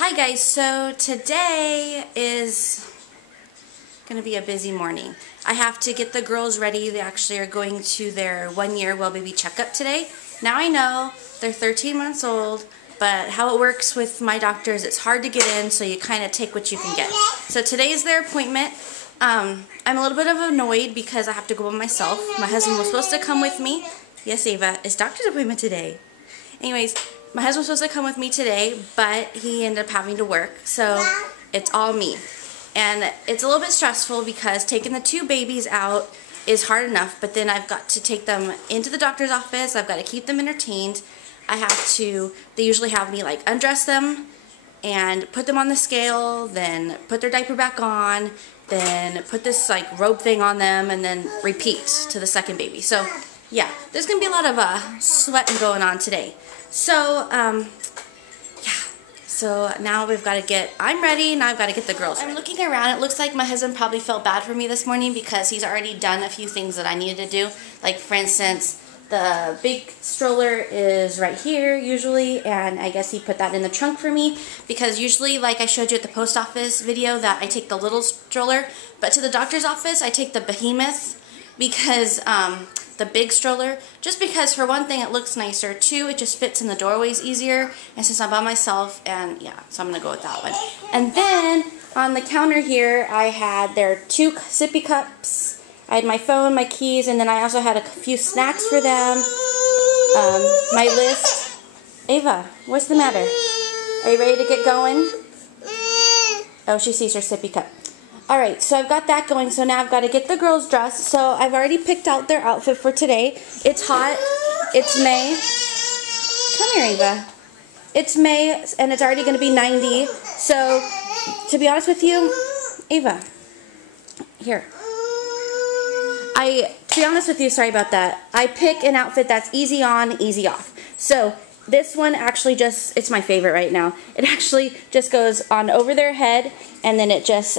Hi guys, so today is going to be a busy morning. I have to get the girls ready. They actually are going to their 1-year well baby checkup today. Now I know they're 13 months old, but how it works with my doctor is it's hard to get in, so you kind of take what you can get. So today is their appointment. I'm a little bit annoyed because I have to go by myself. My husband was supposed to come with me. Yes, Ava, it's doctor's appointment today. Anyways, my husband was supposed to come with me today, but he ended up having to work, so it's all me. And it's a little bit stressful because taking the 2 babies out is hard enough, but then I've got to take them into the doctor's office. I've got to keep them entertained. They usually have me like undress them and put them on the scale, then put their diaper back on, then put this like robe thing on them, and then repeat to the second baby. So yeah, there's going to be a lot of sweating going on today. So, yeah. So now we've got to I'm ready, now I've got to get the girls ready. I'm looking around. It looks like my husband probably felt bad for me this morning because he's already done a few things that I needed to do. Like, for instance, the big stroller is right here usually, and I guess he put that in the trunk for me because usually, like I showed you at the post office video, that I take the little stroller, but to the doctor's office I take the behemoth because the big stroller, just because for one thing it looks nicer, 2 it just fits in the doorways easier, and since I'm by myself, and yeah, so I'm gonna go with that one. And then on the counter here I had their 2 sippy cups. I had my phone, my keys, and then I also had a few snacks for them. My list. Ava, what's the matter? Are you ready to get going? Oh, she sees her sippy cup. Alright, so I've got that going, so now I've got to get the girls dressed. So I've already picked out their outfit for today. It's hot. It's May. Come here, Ava. It's May, and it's already going to be 90. So, to be honest with you, Ava, here. To be honest with you, sorry about that. I pick an outfit that's easy on, easy off. So, this one actually it's my favorite right now. It actually just goes on over their head, and then it just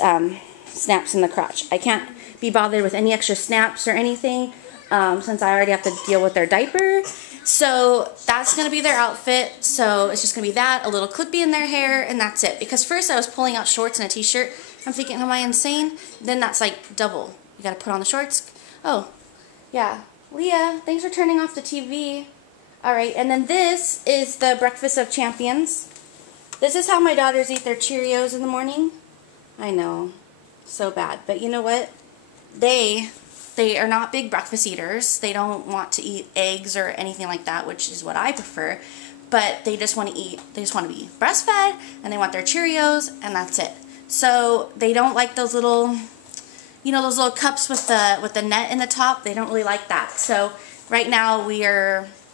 snaps in the crotch. I can't be bothered with any extra snaps or anything since I already have to deal with their diaper. So that's going to be their outfit. So it's just going to be that, a little clippy in their hair, and that's it. Because first I was pulling out shorts and a t-shirt. I'm thinking, am I insane? Then that's like double. You got to put on the shorts. Oh, yeah. Leah, thanks for turning off the TV. Alright, and then this is the Breakfast of Champions. This is how my daughters eat their Cheerios in the morning. I know. So bad. But you know what? They are not big breakfast eaters. They don't want to eat eggs or anything like that, which is what I prefer. But they just want to be breastfed, and they want their Cheerios, and that's it. So they don't like those little, you know, those little cups with the net in the top. They don't really like that. So right now we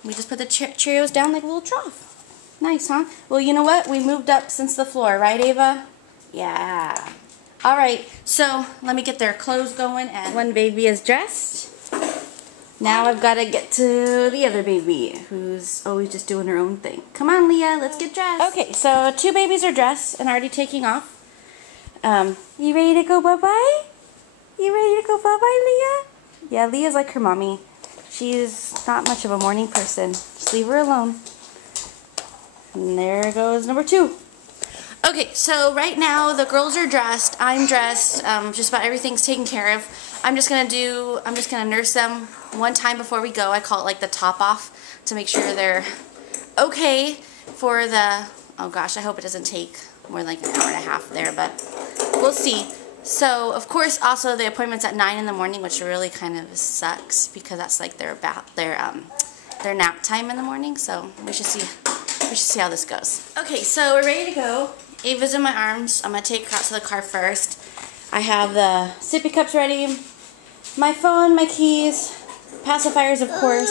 just put the Cheerios down like a little trough. Nice, huh? Well, you know what? We moved up since the floor, right, Ava? Yeah. Alright, so let me get their clothes going, and one baby is dressed. Now I've got to get to the other baby, who's always just doing her own thing. Come on, Leah, let's get dressed. Okay, so 2 babies are dressed and already taking off. You ready to go bye-bye? You ready to go bye-bye, Leah? Yeah, Leah's like her mommy. She's not much of a morning person. Just leave her alone. And there goes number 2. Okay, so right now the girls are dressed, I'm dressed, just about everything's taken care of. I'm just gonna nurse them one time before we go. I call it like the top off to make sure they're okay for oh gosh, I hope it doesn't take more than like an hour and a half there, but we'll see. So, of course, also the appointment's at 9 in the morning, which really kind of sucks because that's like their nap time in the morning, so we should see how this goes. Okay, so we're ready to go. Ava's in my arms. I'm going to take her out to the car first. I have the sippy cups ready, my phone, my keys, pacifiers, of course,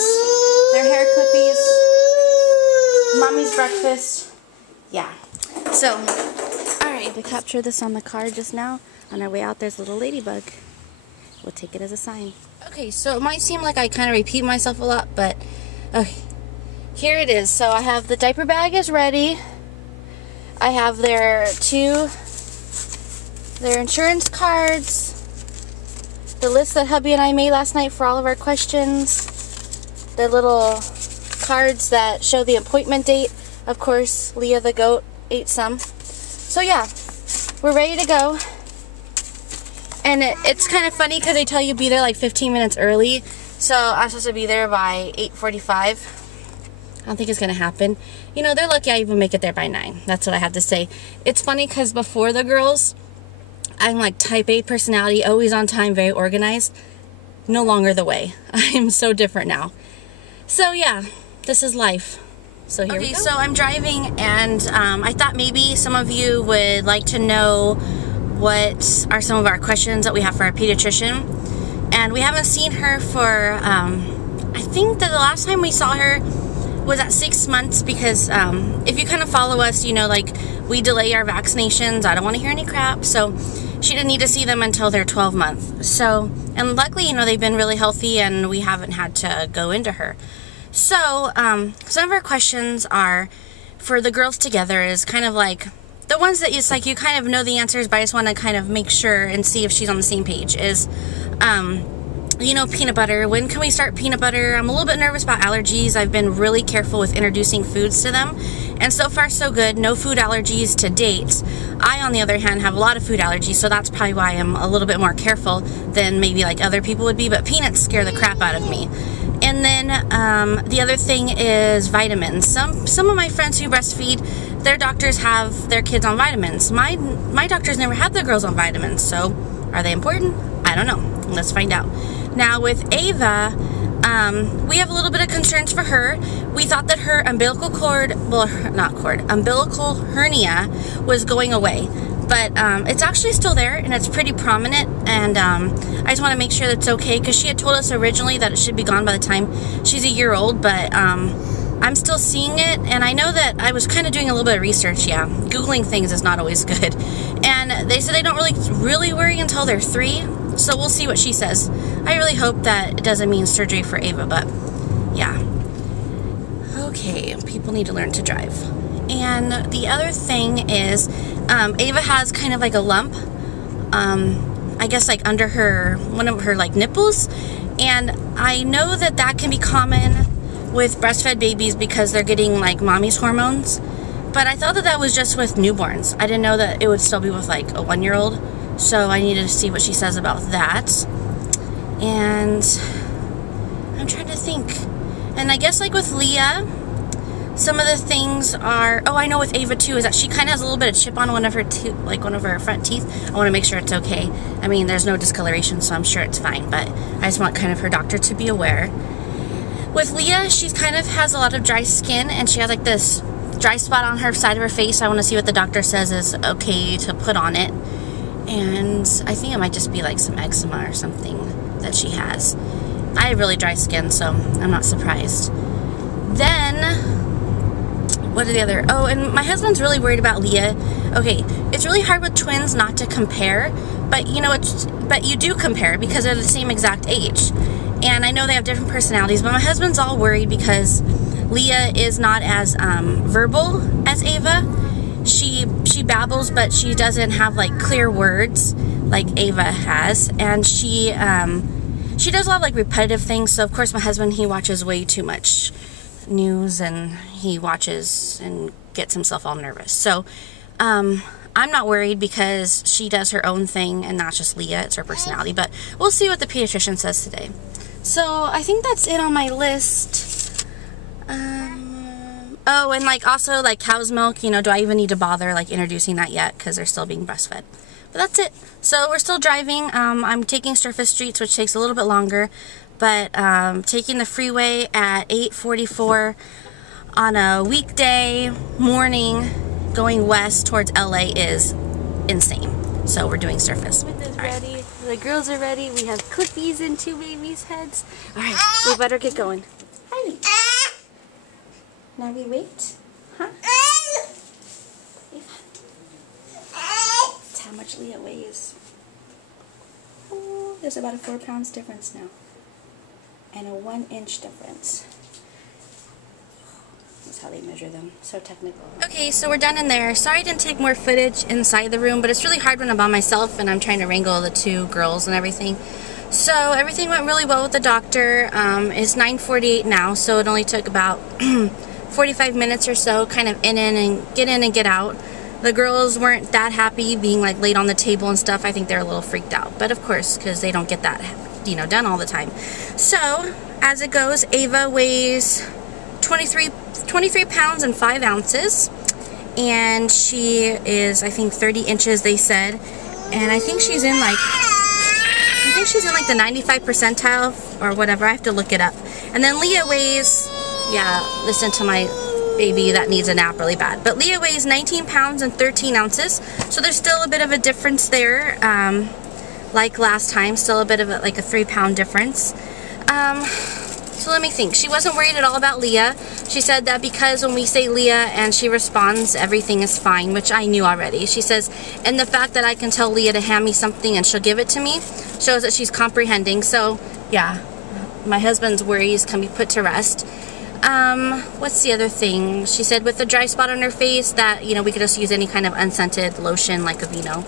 their hair clippies, mommy's breakfast. Yeah. So, alright, we captured this on the car just now. On our way out, there's a little ladybug. We'll take it as a sign. Okay, so it might seem like I kind of repeat myself a lot, but okay, here it is. So I have the diaper bag is ready. I have their insurance cards, the list that hubby and I made last night for all of our questions, the little cards that show the appointment date. Of course, Leah the goat ate some. So yeah, we're ready to go. And it's kind of funny because they tell you be there like 15 minutes early. So I'm supposed to be there by 8:45. I don't think it's going to happen. You know, they're lucky I even make it there by 9. That's what I have to say. It's funny because before the girls, I'm like type A personality, always on time, very organized. No longer the way. I'm so different now. So yeah, this is life. So here we go. So I'm driving, and I thought maybe some of you would like to know what are some of our questions that we have for our pediatrician. And we haven't seen her for, I think that the last time we saw her was at 6 months, because if you kind of follow us, you know, like, we delay our vaccinations. I don't want to hear any crap. So she didn't need to see them until their 12 month. So, and luckily, you know, they've been really healthy and we haven't had to go into her. So, some of our questions are, for the girls together, is kind of like, the ones that it's like you kind of know the answers, but I just want to kind of make sure and see if she's on the same page, is, you know, peanut butter. When can we start peanut butter? I'm a little bit nervous about allergies. I've been really careful with introducing foods to them, and so far so good. No food allergies to date. I, on the other hand, have a lot of food allergies, so that's probably why I'm a little bit more careful than maybe like other people would be, but peanuts scare the crap out of me. And then the other thing is vitamins. Some of my friends who breastfeed, their doctors have their kids on vitamins. My doctors never had their girls on vitamins, so are they important? I don't know. Let's find out. Now with Ava, we have a little bit of concerns for her. We thought that her umbilical hernia was going away. But it's actually still there, and it's pretty prominent, and I just want to make sure that it's okay, because she had told us originally that it should be gone by the time she's a year old, but I'm still seeing it, and I know that I was kind of doing a little bit of research. Yeah, Googling things is not always good, and they said they don't really worry until they're 3, so we'll see what she says. I really hope that it doesn't mean surgery for Ava, but yeah. Okay, people need to learn to drive. And the other thing is, Ava has kind of like a lump, I guess like under one of her like nipples, and I know that that can be common with breastfed babies because they're getting like mommy's hormones, but I thought that that was just with newborns. I didn't know that it would still be with like a 1-year-old, so I needed to see what she says about that. And I'm trying to think, and I guess like with Leah, some of the things are, oh, I know with Ava too, is that she kind of has a little bit of chip on one of her one of her front teeth. I want to make sure it's okay. I mean, there's no discoloration, so I'm sure it's fine, but I just want kind of her doctor to be aware. With Leah, she kind of has a lot of dry skin, and she has like this dry spot on her side of her face. I want to see what the doctor says is okay to put on it. And I think it might just be like some eczema or something that she has. I have really dry skin, so I'm not surprised. Then, what are the other? Oh, and my husband's really worried about Leah. Okay, it's really hard with twins not to compare, but you know, but you do compare because they're the same exact age. And I know they have different personalities, but my husband's all worried because Leah is not as verbal as Ava. She babbles, but she doesn't have like clear words like Ava has, and she does a lot of like repetitive things. So of course my husband, he watches way too much news, and he watches and gets himself all nervous. So I'm not worried because she does her own thing, and that's just Leah. It's her personality, but we'll see what the pediatrician says today. So I think that's it on my list. Oh, and like also like cow's milk, you know, do I even need to bother like introducing that yet because they're still being breastfed? But that's it. So we're still driving. I'm taking surface streets, which takes a little bit longer, but taking the freeway at 8:44 on a weekday morning going west towards LA is insane. So we're doing surface. Is ready. Right. The girls are ready. We have cookies in 2 babies' heads. All right, we better get going. Hi. Now we wait. Huh? That's how much Leah weighs. Oh, there's about a 4 pounds difference now. And a 1-inch difference. That's how they measure them. So technical. Okay, so we're done in there. Sorry I didn't take more footage inside the room, but it's really hard when I'm by myself and I'm trying to wrangle the 2 girls and everything. So everything went really well with the doctor. It's 9:48 now, so it only took about 45 minutes or so, kind of get in and get out. The girls weren't that happy being like laid on the table and stuff. I think they're a little freaked out, but of course, because they don't get that, you know, done all the time. So as it goes, Ava weighs 23 pounds and 5 ounces, and she is, I think, 30 inches, they said, and I think she's in like, the 95 percentile or whatever. I have to look it up. And then Leah weighs, yeah, listen to my baby that needs a nap really bad, but Leah weighs 19 pounds and 13 ounces, so there's still a bit of a difference there, like last time, still a bit of like a 3-pound difference. So let me think. She wasn't worried at all about Leah. She said that because when we say Leah and she responds, everything is fine, which I knew already. She says, and the fact that I can tell Leah to hand me something and she'll give it to me shows that she's comprehending. So yeah, my husband's worries can be put to rest. What's the other thing? She said with the dry spot on her face that, you know, we could just use any kind of unscented lotion like Aveeno.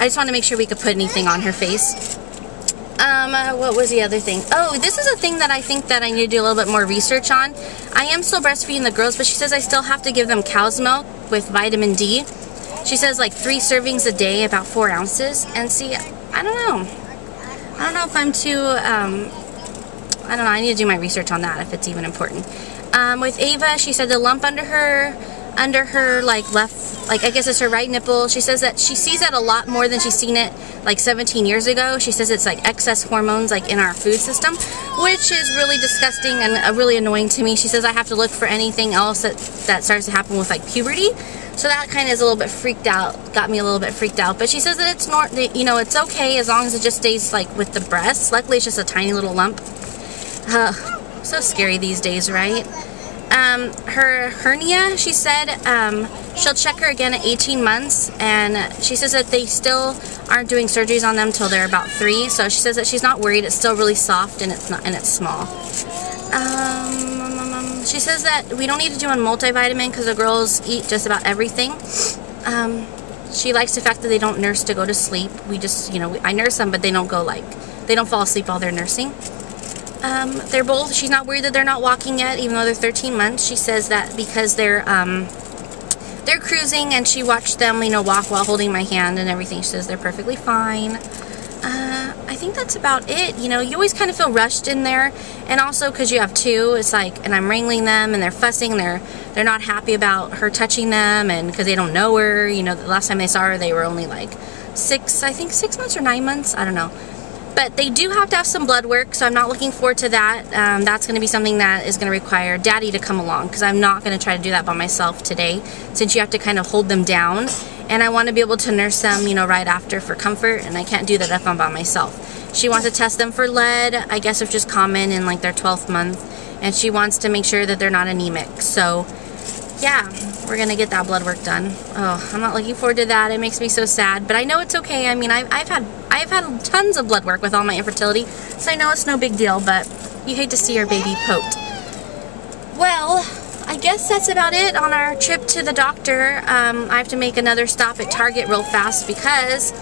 I just want to make sure we could put anything on her face. What was the other thing? Oh, this is a thing that I think that I need to do a little bit more research on. I am still breastfeeding the girls, but she says I still have to give them cow's milk with vitamin D. She says like 3 servings a day, about 4 ounces. And see, I don't know. I don't know if I'm too, I don't know, I need to do my research on that, if it's even important. With Ava, she said the lump under her like left, like I guess it's her right nipple. She says that she sees it a lot more than she's seen it like 17 years ago. She says it's like excess hormones like in our food system, which is really disgusting and really annoying to me. She says I have to look for anything else that starts to happen with like puberty. So that kind of is a little bit freaked out, got me a little bit freaked out. But she says that it's not, you know, it's okay as long as it just stays like with the breasts. Luckily it's just a tiny little lump. So scary these days, right? Her hernia, she said, she'll check her again at 18 months, and she says that they still aren't doing surgeries on them till they're about 3, so she says that she's not worried. It's still really soft and it's small. She says that we don't need to do a multivitamin because the girls eat just about everything. She likes the fact that they don't nurse to go to sleep. We just, you know, I nurse them, but they don't go like, they don't fall asleep while they're nursing. They're both, she's not worried that they're not walking yet, even though they're 13 months. She says that because they're cruising and she watched them, you know, walk while holding my hand and everything. She says they're perfectly fine. I think that's about it. You know, you always kind of feel rushed in there, and also because you have 2, it's like, and I'm wrangling them and they're fussing and they're not happy about her touching them, and because they don't know her. You know, the last time they saw her they were only like 6 months or 9 months, I don't know. But they do have to have some blood work, so I'm not looking forward to that. That's going to be something that is going to require Daddy to come along, because I'm not going to try to do that by myself today, since you have to kind of hold them down. And I want to be able to nurse them, you know, right after for comfort, and I can't do that if I'm by myself. She wants to test them for lead, I guess, which is common in like their 12th month, and she wants to make sure that they're not anemic. So yeah, we're gonna get that blood work done. Oh, I'm not looking forward to that. It makes me so sad, but I know it's okay. I mean, I've had tons of blood work with all my infertility, so I know it's no big deal, but you hate to see your baby poked. Well, I guess that's about it on our trip to the doctor. I have to make another stop at Target real fast because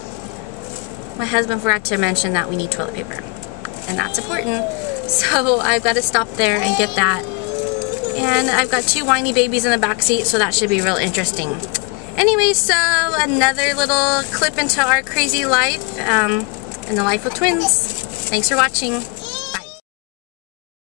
my husband forgot to mention that we need toilet paper, and that's important. So I've got to stop there and get that. And I've got 2 whiny babies in the back seat, so that should be real interesting. Anyway, so another little clip into our crazy life, and the life of twins. Thanks for watching.